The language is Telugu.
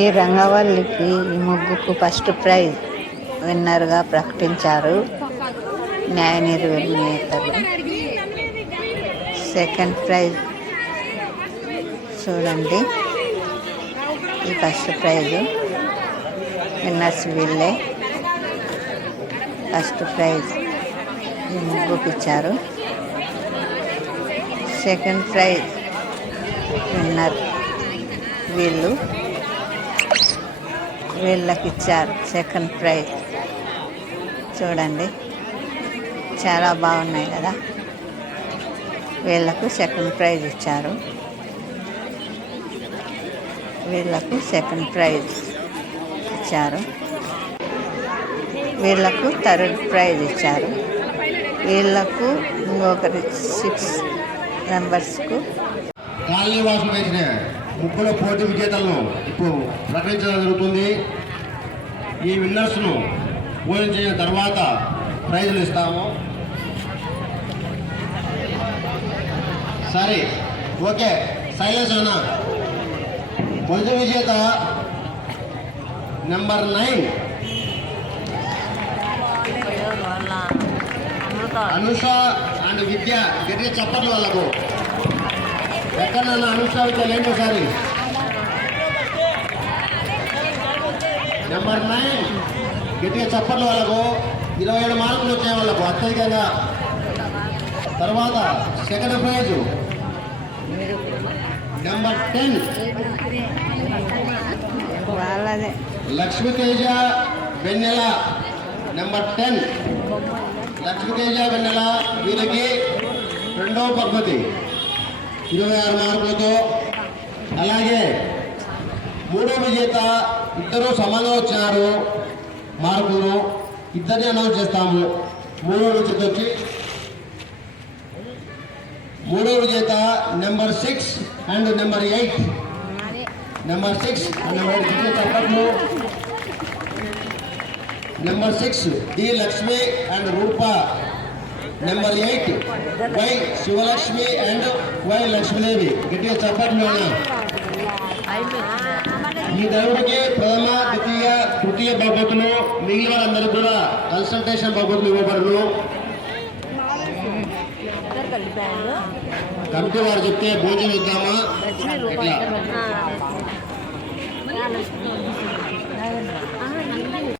ఈ రంగవల్లికి ఈ ముగ్గుకు ఫస్ట్ ప్రైజ్ విన్నర్గా ప్రకటించారు న్యాయ నిర్ణేతలు సెకండ్ ప్రైజ్ చూడండి. ఈ ఫస్ట్ ప్రైజ్ విన్నర్స్ వీళ్ళే ఫస్ట్ ప్రైజ్ ఈ ముగ్గుకు ఇచ్చారు. సెకండ్ ప్రైజ్ విన్నర్ వీళ్ళు వీళ్ళకి ఇచ్చారు సెకండ్ ప్రైజ్ చూడండి. చాలా బాగున్నాయి కదా. వీళ్ళకు సెకండ్ ప్రైజ్ ఇచ్చారు. వీళ్ళకు సెకండ్ ప్రైజ్ ఇచ్చారు. వీళ్ళకు థర్డ్ ప్రైజ్ ఇచ్చారు. వీళ్ళకు ఇంకొకరి సిక్స్ మెంబర్స్కు ముగ్గుల పోటీ విజేతలను ఇప్పుడు ప్రకటించడం జరుగుతుంది. ఈ విన్నర్స్ను పూజించిన తర్వాత ప్రైజులు ఇస్తాము. సరే ఓకే సైలెన్స్ అన్నా. మొదటి విజేత number nine. Anusha and Vidya గట్టిగా చెప్పండి వాళ్ళకు. ఎక్కడ నన్ను అనుష విద్య లేండి ఒకసారి? నెంబర్ నైన్ గట్టిగా చెప్పండి వాళ్ళకు. ఇరవై ఏడు మార్కులు వచ్చాయి వాళ్ళకు అత్యధికంగా. తర్వాత సెకండ్ ప్రైజ్ నెంబర్ టెన్ వాళ్ళదే. లక్ష్మీతేజ వెన్నెల. నెంబర్ టెన్ లక్ష్మీతేజ వెన్నెల వీరికి రెండవ బహుమతి. ఇరవై ఆరు మార్కులతో అలాగే మూడో విజేత ఇద్దరు సమానంగా వచ్చినారు మార్కులు. ఇద్దరిని అనౌన్స్ చేస్తాము. మూడో విజేత వచ్చి మూడో విజేత number six and number eight. Number six and number eight చెప్పట్లు number six D Lakshmi and Rupa number eight Y Sivalakshmi and Y Lakshmidevi గట్టిగా చెప్పట్లు అన్న ఈ దేవుడికి ప్రథమ ద్వితీయ తృతీయ బహుమతులు మిగిలిన వాళ్ళందరూ కూడా కన్సల్టేషన్ బహుమతులు ఇవ్వబడును కమిటీ వారు చెప్తే భోజనం ఇద్దామా ఎట్లా